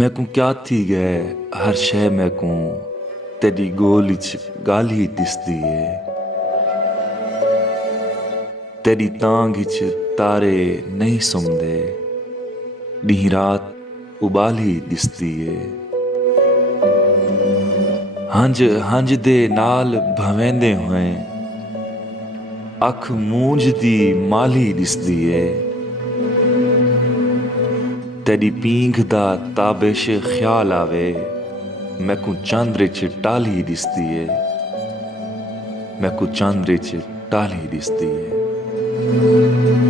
मैकू क्या थी गए हर शय मैकू तेरी गोल गाली दिसदी है। तेरी तांग तारे नहीं सुमदे दी रात उबाली दिसदी है। हंज हंज दे नाल भवेंदे हुए अख मूंज दी माली दिसदी है। तेरी पींघ दा ताबिश ख्याल आवे मैकू चांदरे च टाली दिसदी है। मैकू चांदरे च टाली दिसदी है।